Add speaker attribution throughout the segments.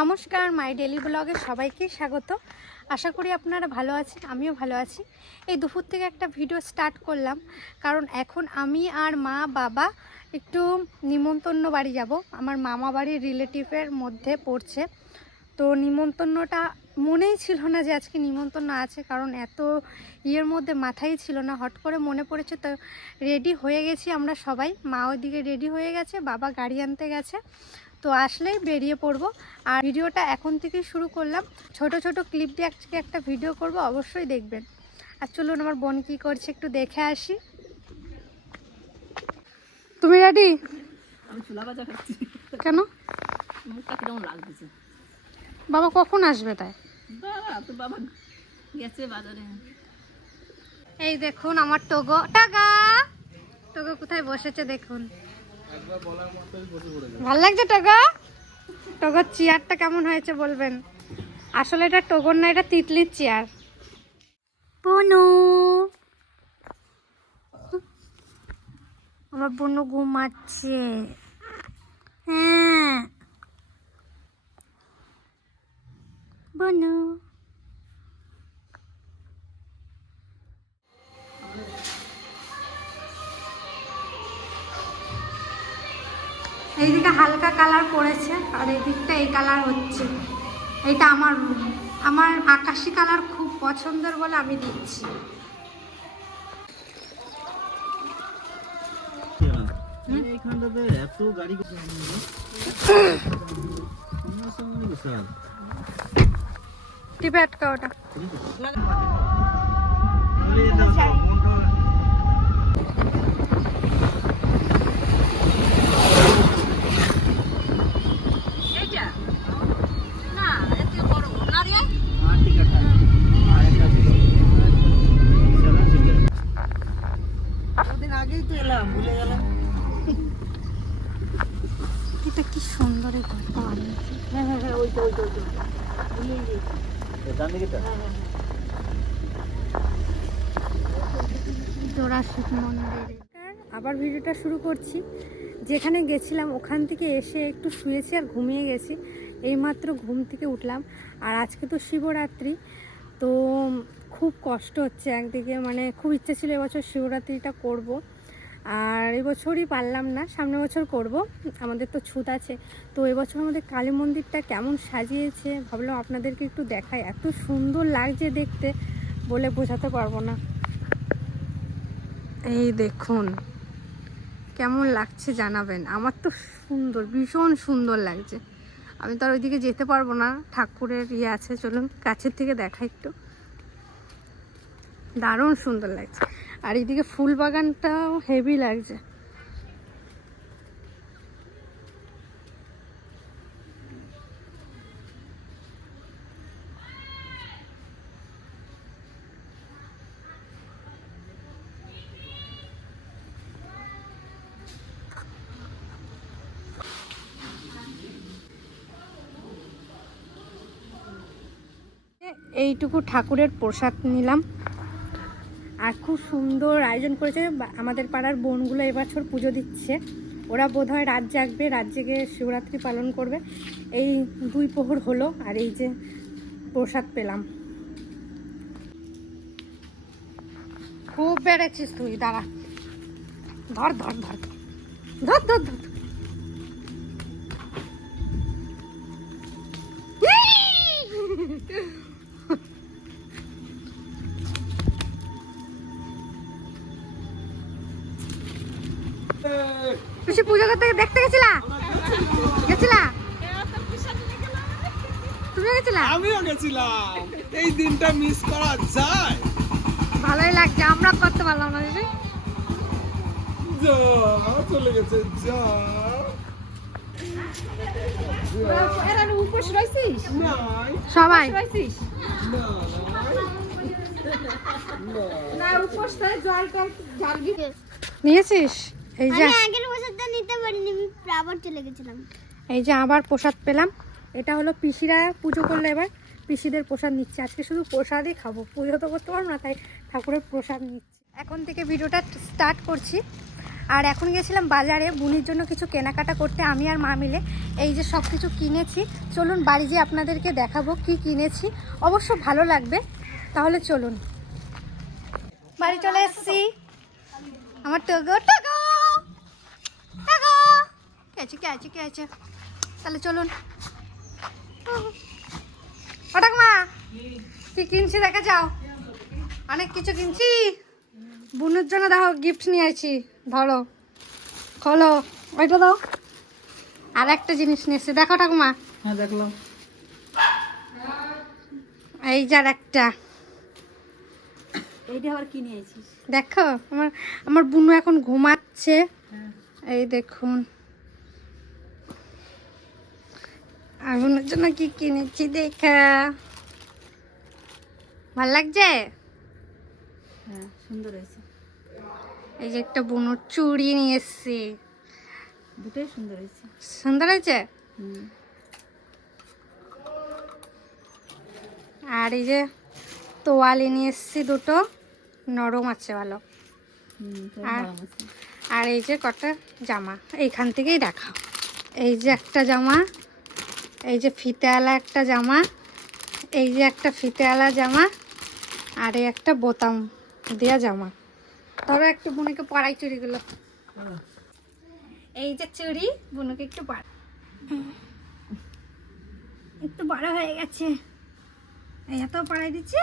Speaker 1: নমস্কার, মাই ডেলি ব্লগে সবাইকে স্বাগত। আশা করি আপনারা ভালো আছেন, আমিও ভালো আছি। এই দুপুর থেকে একটা ভিডিও স্টার্ট করলাম, কারণ এখন আমি আর মা, বাবা একটু নিমন্তন্ন বাড়ি যাব। আমার মামা বাড়ির রিলেটিভের মধ্যে পড়ছে। তো নিমন্তন্নটা মনেই ছিল না যে আজকে নিমন্তন্ন আছে, কারণ এত ইয়ের মধ্যে মাথায় ছিল না। হট করে মনে পড়েছে, তো রেডি হয়ে গেছি আমরা সবাই। মা ওইদিকে রেডি হয়ে গেছে, বাবা গাড়ি আনতে গেছে। তো আসলেই বেরিয়ে পড়ব। আর ভিডিওটা এখন থেকেই শুরু করলাম। ছোট ছোট ক্লিপ দিয়ে আজকে একটা ভিডিও করব অবশ্যই দেখবেন। আর চলুন আমার বোন কী করছে একটু দেখে আসি। তুমি রেডি কেন?
Speaker 2: মুখটা কীরকম লাগতেছে?
Speaker 1: বাবা কখন আসবে তাই?
Speaker 2: বাবা তো বাবা গেছে বাজারে।
Speaker 1: এই দেখুন আমার টোগো। টাকা টোগো কোথায় বসেছে দেখুন। ভালো লাগছে টোগো? টোগোর চেয়ারটা কেমন হয়েছে বলবেন? আসলে এটা টোগর না, এটা তিতলির চেয়ার। বনু। আমার বনু ঘুমাচ্ছে। হ্যাঁ। বনু। এইদিকে হালকা কালার পড়েছে আর এই দিকটা এই কালার হচ্ছে। এইটা আমার room। আমার আকাশি কালার খুব পছন্দের বলে আমি দিচ্ছি। টিপে আটকা ওটা। জোড়াশিব মন্দিরে। আবার ভিডিওটা শুরু করছি। যেখানে গেছিলাম, ওখান থেকে এসে একটু শুয়েছি আর ঘুমিয়ে গেছি। এইমাত্র ঘুম থেকে উঠলাম। আর আজকে তো শিবরাত্রি, তো খুব কষ্ট হচ্ছে একদিকে। মানে খুব ইচ্ছা ছিল এবছর শিবরাত্রিটা করব। আর এবছরই পারলাম না, সামনের বছর করব। আমাদের তো ছুত আছে। তো এবছর আমাদের কালী মন্দিরটা কেমন সাজিয়েছে, ভাবলাম আপনাদেরকে একটু দেখাই। এত সুন্দর লাগছে দেখতে বলে বোঝাতে পারব না। এই দেখুন, কেমন লাগছে জানাবেন? আমার তো সুন্দর, ভীষণ সুন্দর লাগছে। আমি তো আর ওইদিকে যেতে পারব না, ঠাকুরের ইয়ে আছে, চলুন কাছের থেকে দেখা একটু। দারুণ সুন্দর লাগছে। আর এইদিকে ফুল বাগানটাও হেভি লাগছে। এইটুকু ঠাকুরের প্রসাদ নিলাম। আর খুব সুন্দর আয়োজন করেছে। আমাদের পাড়ার বোনগুলো এবছর পুজো দিচ্ছে। ওরা বোধহয় রাত জাগবে, রাত জেগে শিবরাত্রি পালন করবে। এই দুই প্রহর হলো আর এই যে প্রসাদ পেলাম। খুব বেড়েছিস তুই, দাঁড়া। ধর ধর ধর। ধর ধর ধর। তুমি পুজো করতে দেখতে গেছিলা? গেছিলা? তুমি গেছিলা?
Speaker 3: আমিও গেছিলাম। এই দিনটা মিস করা যায়।
Speaker 1: ভালোই লাগছে আমরা করতে পারলাম না দিদি।
Speaker 3: যা চলে গেছে যা।
Speaker 2: উপোস রয়েছিস?
Speaker 1: সবাই।
Speaker 2: না উপোস জল টল
Speaker 1: নিয়েছিস? এই যে।
Speaker 4: আগের বছরটা নিতে
Speaker 1: এই যে আবার প্রসাদ পেলাম। এটা হলো পিসিরা পুজো করলে এবার। পিসিদের প্রসাদ নিচ্ছে। আজকে শুধু প্রসাদই খাব। পুজো তো করতে পারব না, তাই ঠাকুরের প্রসাদ নিচ্ছে। এখন থেকে ভিডিওটা স্টার্ট করছি। আর এখন গেছিলাম বাজারে বুনির জন্য কিছু কেনাকাটা করতে, আমি আর মা মিলে। এই যে সব কিছু কিনেছি। চলুন বাড়ি যেয়ে আপনাদেরকে দেখাবো কি কিনেছি। অবশ্য ভালো লাগবে। তাহলে চলুন। বাড়ি চলে এসেছি। আমার তো আছে কে আছে কে আছে? তাহলে চলুন। ওটাক মা কি কিনছি দেখা যাও। অনেক কিছু কিনছি। বুনুর জন্য দেখো গিফট নিয়ে আছি ধরো খোলো ওইটা দাও। আর একটা জিনিস নিয়েছি দেখো ঠাকুমা।
Speaker 5: হ্যাঁ দেখলাম।
Speaker 1: এই যার একটা।
Speaker 2: এইটা আবার কি নিয়েছিস
Speaker 1: দেখো আমার আমার বুনু এখন ঘুমাচ্ছে। এই দেখুন। আর বুনুর জন্য কি কিনেছি দেখা? ভালো লাগছে?
Speaker 2: হ্যাঁ সুন্দর হয়েছে।
Speaker 1: এই যে একটা বুনুর চুড়ি নিয়ে এসছি।
Speaker 2: দুটোই সুন্দর হয়েছে।
Speaker 1: সুন্দর হয়েছে? আর এই যে তোয়ালি নিয়ে এসছি দুটো নরম আছে ভালো। আর- আর এই যে কটা জামা এইখান থেকেই দেখাও। এই যে একটা জামা এই যে ফিতেওয়ালা একটা জামা, এই যে একটা ফিতেওয়ালা জামা আর এই একটা বোতাম দেওয়া জামা। ধরো একটু বুনুকে পরাই চুড়িগুলো। এই যে চুড়ি, বুনুকে একটু একটু বড় হয়ে গেছে। এত পড়াই দিচ্ছে।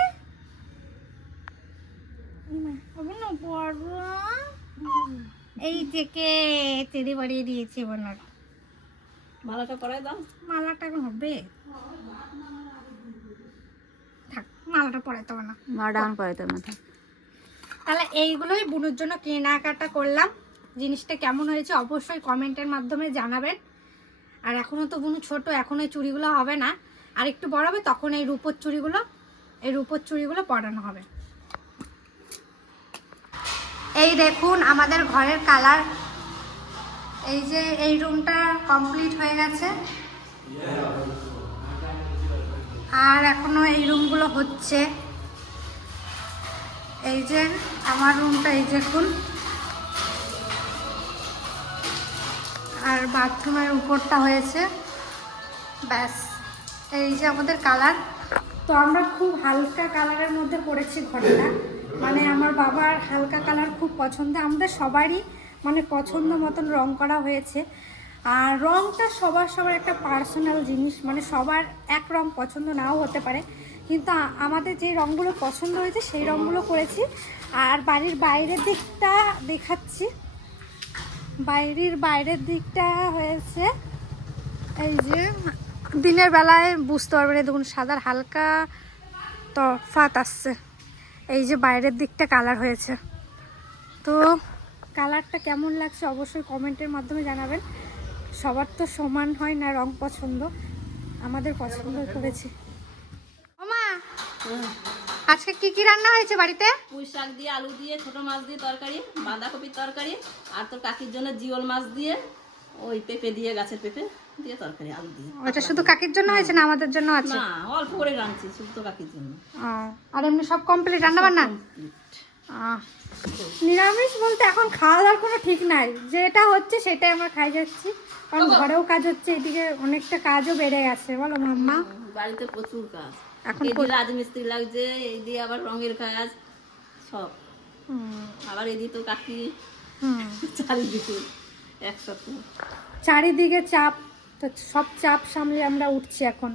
Speaker 1: এই থেকে চেরি বাড়িয়ে দিয়েছি বোনার
Speaker 2: মালাটা পরাই দাও।
Speaker 1: মালাটা এখন হবে। থাক মালাটা পরাইতে হবে না।
Speaker 2: মা ডান পরাই তোর মাথা
Speaker 1: তাহলে এইগুলোই বুনুর জন্য কেনাকাটা করলাম। জিনিসটা কেমন হয়েছে অবশ্যই কমেন্টের মাধ্যমে জানাবেন। আর এখনও তো বুনু ছোট এখন এই চুড়িগুলো হবে না। আর একটু বড় হবে তখন এই রূপোর চুড়িগুলো এই রূপোর চুড়িগুলো পরানো হবে। এই দেখুন আমাদের ঘরের কালার এই যে এই রুমটা কমপ্লিট হয়ে গেছে। আর এখনও এই রুমগুলো হচ্ছে। এই যে আমার রুমটা এই দেখুন। আর বাথরুমের উপরটা হয়েছে। ব্যাস, এই যে আমাদের কালার তো আমরা খুব হালকা কালারের মধ্যে করেছি ঘরটা। মানে আমার বাবার হালকা কালার খুব পছন্দ আমাদের সবারই মানে পছন্দ মতন রং করা হয়েছে। আর রংটা সবার সবার একটা পার্সোনাল জিনিস মানে সবার এক রং পছন্দ নাও হতে পারে। কিন্তু আমাদের যে রঙগুলো পছন্দ হয়েছে, সেই রঙগুলো করেছি। আর বাড়ির বাইরের দিকটা দেখাচ্ছি। বাইরের বাইরের দিকটা হয়েছে, এই যে দিনের বেলায় বুঝতে পারবেন এই দেখুন সাদার হালকা তফাত আসছে। এই যে বাইরের দিকটা কালার হয়েছে। তো কালারটা কেমন লাগছে অবশ্যই কমেন্টের মাধ্যমে জানাবেন। সবার তো সমান হয় না রং পছন্দ। আমাদের পছন্দ করেছি। ওমা আজকে কি কি রান্না হয়েছে বাড়িতে?
Speaker 2: পুঁই শাক দিয়ে আলু দিয়ে ছোট মাছ দিয়ে তরকারি বাঁধাকপির তরকারি আর তোর কাকির জন্য জিওল মাছ দিয়ে ওই পেঁপে দিয়ে গাছের পেঁপে দিয়ে তরকারি আলু দিয়ে।
Speaker 1: ওটা শুধু কাকির জন্য হয়েছে না আমাদের জন্য আছে?
Speaker 2: না অল্প করে রাঁধছি শুধু তো কাকির জন্য।
Speaker 1: আর এমনি সব কমপ্লিট রান্না বান্না নিরামিষ বলতে এখন খাওয়া দাওয়ার কোনো ঠিক নাই। যেটা হচ্ছে সেটাই আমরা খাই যাচ্ছি। কারণ ঘরেও কাজ হচ্ছে এদিকে অনেকটা কাজও বেড়ে গেছে বলো মাম্মা।
Speaker 2: বাড়িতে প্রচুর কাজ।
Speaker 1: এখন
Speaker 2: রাজমিস্ত্রি লাগছে এই দিয়ে আবার রঙের কাজ সব। আবার এদিকে তো কাকি। চারিদিকে একসাথে।
Speaker 1: চারিদিকে চাপ তো সব চাপ সামলে আমরা উঠছি এখন।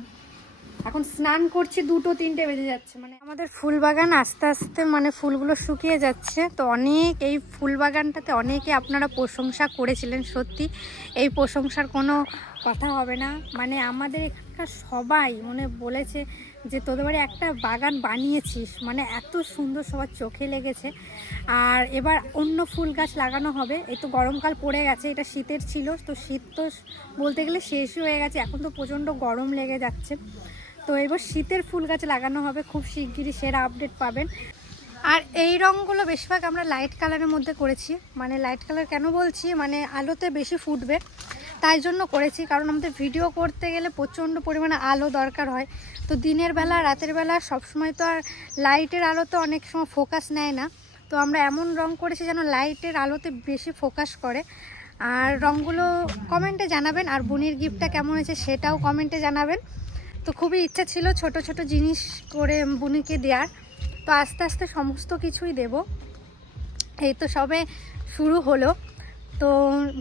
Speaker 1: এখন স্নান করছি, দুটো, তিনটে বেজে যাচ্ছে মানে আমাদের ফুল বাগান আস্তে আস্তে মানে ফুলগুলো শুকিয়ে যাচ্ছে। তো অনেক, এই ফুল বাগানটাতে অনেকে আপনারা প্রশংসা করেছিলেন, সত্যি। এই প্রশংসার কোনো কথা হবে না। মানে আমাদের এখানকার সবাই মানে বলেছে যে, তোদের বাড়ি একটা বাগান বানিয়েছিস। মানে এত সুন্দর সবার চোখে লেগেছে। আর এবার অন্য ফুল গাছ লাগানো হবে। এই তো গরমকাল পড়ে গেছে, এটা শীতের ছিল। তো শীত তো বলতে গেলে শেষই হয়ে গেছে। এখন তো প্রচণ্ড গরম লেগে যাচ্ছে। তো এবার শীতের ফুল গাছ লাগানো হবে, খুব শিগগিরই সেরা আপডেট পাবেন। আর এই রঙগুলো বেশিরভাগ আমরা লাইট কালারের মধ্যে করেছি। মানে লাইট কালার কেন বলছি? মানে আলোতে বেশি ফুটবে, তাই জন্য করেছি। কারণ আমাদের ভিডিও করতে গেলে প্রচণ্ড পরিমাণে আলো দরকার হয়। তো দিনের বেলা, রাতের বেলা সবসময় তো আর লাইটের আলো তো অনেক সময় ফোকাস নেয় না। তো তো আমরা এমন রং করেছি যেন লাইটের আলোতে বেশি ফোকাস করে। আর রঙগুলো কমেন্টে জানাবেন। আর বুনির গিফটটা কেমন হয়েছে সেটাও কমেন্টে জানাবেন। তো খুবই ইচ্ছা ছিল ছোট ছোট জিনিস করে বুনিকে দেওয়ার তো আস্তে আস্তে সমস্ত কিছুই দেব। এই তো সবে শুরু হলো। তো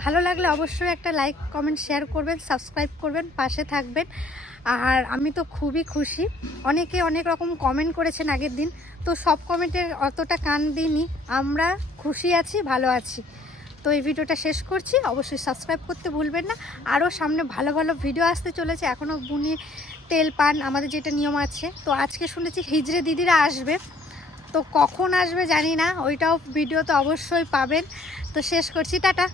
Speaker 1: ভালো লাগলে অবশ্যই একটা লাইক, কমেন্ট, শেয়ার করবেন, সাবস্ক্রাইব করবেন, পাশে থাকবেন। আর আমি তো খুবই খুশি। অনেকে অনেক রকম কমেন্ট করেছেন আগের দিন। তো সব কমেন্টের অতটা কান দিইনি। আমরা খুশি আছি, ভালো আছি। তো এই ভিডিওটা শেষ করছি। অবশ্যই সাবস্ক্রাইব করতে ভুলবেন না। আরও সামনে ভালো ভালো ভিডিও আসতে চলেছে। এখনও বুনি তেল পান, আমাদের যেটা নিয়ম আছে। তো আজকে শুনেছি হিজড়ে দিদিরা আসবে। তো কখন আসবে জানি না। ওইটাও ভিডিও তো অবশ্যই পাবেন। তো শেষ করছি। টাটা।